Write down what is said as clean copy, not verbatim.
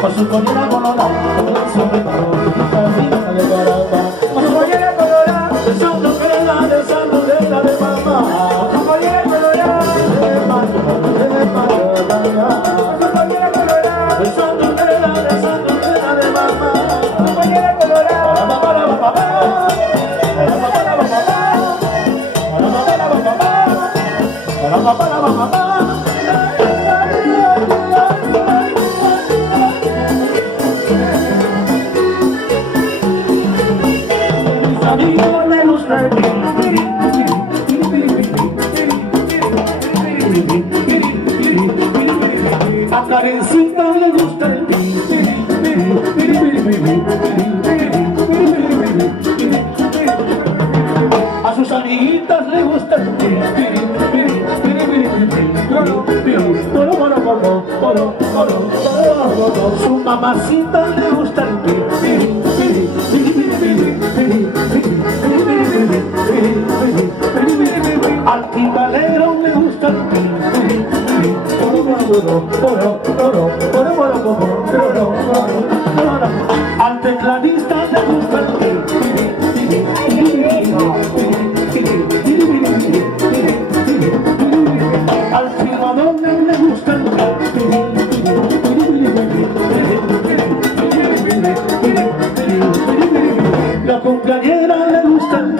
Con su pollera colorada, sobre todo, camina de caramba. Con su pollera colorada, besando que la de saludera de mamá. Con su pollera colorada, de mayo, con su pollera colorada, besando que la de saludera de mamá. Con su pollera colorada, a mí no me gusta el a Karencita le gusta el a sus amiguitas le gusta el su mamacita le gusta el al timbalero le gusta el al tecladista le gusta el al filmador le gusta el la cumpleañera le gusta el